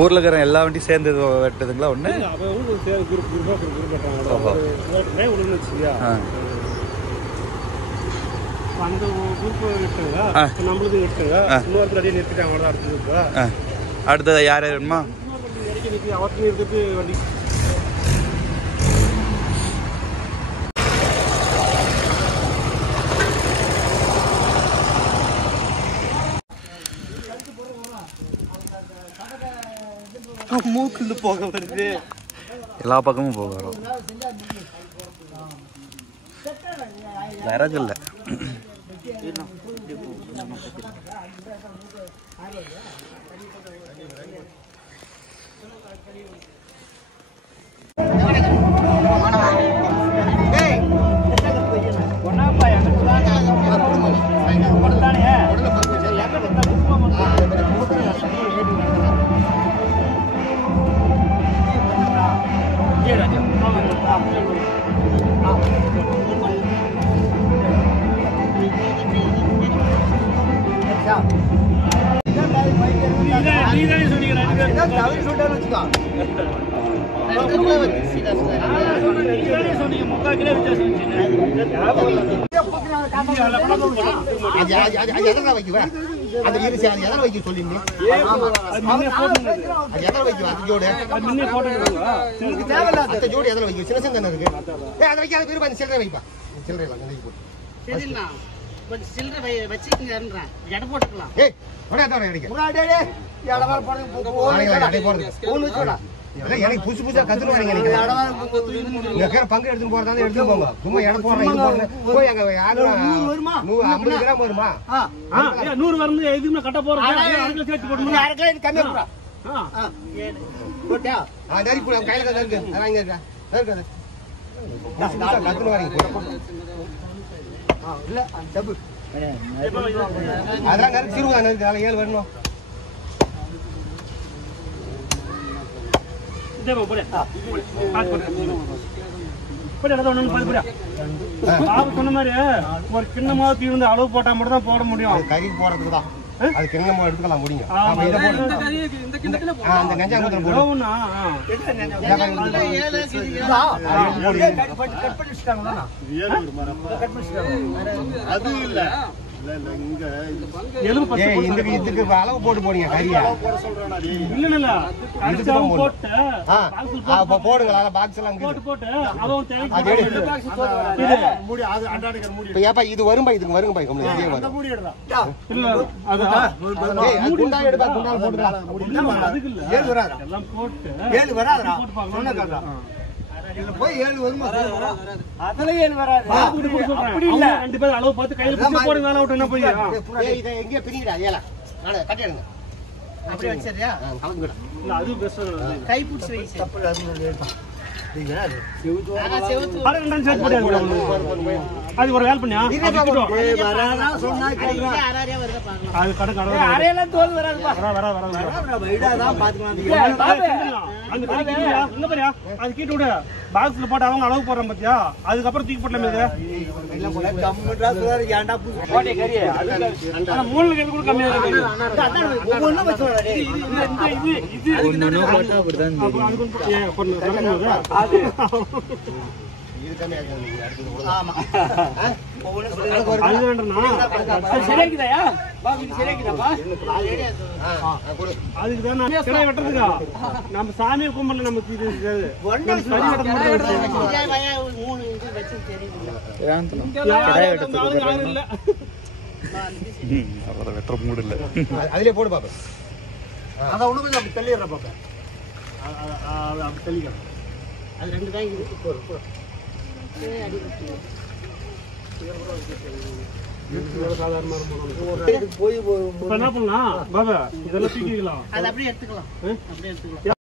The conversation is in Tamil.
ஊர்ல இருக்கிற எல்லா வண்டியும் சேர்ந்து வெட்டுதுங்களா ஒண்ணு அந்த குரூப் வெட்டுங்க நம்மளுக்கு வெட்டுங்க இன்னொருத்தர் அடியே நிறுத்திட்டாங்க அடுத்த அடுத்தது யார் வேணுமா அவருக்கு நிறுத்திட்டு வண்டி மூக்குல போக வருது எல்லா பக்கமும் போக வரும் விறகு இல்லை எனக்கு புதுசு புதுசா கத்துட்டு வரீங்க பங்கு எடுத்துட்டு போறதா எடுத்து போங்க சும்மா இடம் போடுறேன் போய் அங்க யாரும் 50 கிராம் வருமா 100 வருது எதுவுமே கட்ட போறோம் கையில இருக்கு கத்துட்டு வரீங்க அதெல்லாம் நெருக்கு சிறுவா நெருக்கு 7 வரணும் சொன்ன மாதிரி ஒரு கிண்ணமாவது தீர்ந்து அளவு போட்டா மட்டும் தான் போட முடியும் கறி போடுறதுக்கு தான் அது கிண்ணமா எடுத்துக்கலாம் முடியும் அந்த நெஞ்சா அது இல்ல இதுக்கு அளவு போட்டு போடுங்க கறியா போடுங்க பாக்ஸ் எல்லாம் இது வரும்பா இதுக்கு வருங்க அளவு பார்த்து கையில போடுங்க எங்க பிரிக்கிறா ஏலா கட்டி எடுங்க அப்படியே வச்சிருக்கியா அது பெஸ்ட் கை புடிச்சு அது ஒரு வேலை பண்ணியா அது கடை அது கீட்டு விடு பாக்ஸ்ல போட்டு அவங்க அளவு போடுறோம் பாத்தியா அதுக்கப்புறம் தூக்கி போட்டல மூணு கேள்வி கூட கம்மியா நம்ம சாமியை கும்பிடல நமக்கு வெட்டுற மூடு இல்ல அதுலயே போடு பாப்பா அத ஒண்ணு கொஞ்சம் அப்படி தள்ளிடுற பாப்பா அப்படி தள்ளிக்கலாம் அது ரெண்டு தான் இருக்கு போய் என்ன பண்ணலாம் பாபா இதெல்லாம் தூக்கிக்கலாம் அது அப்படியே எடுத்துக்கலாம்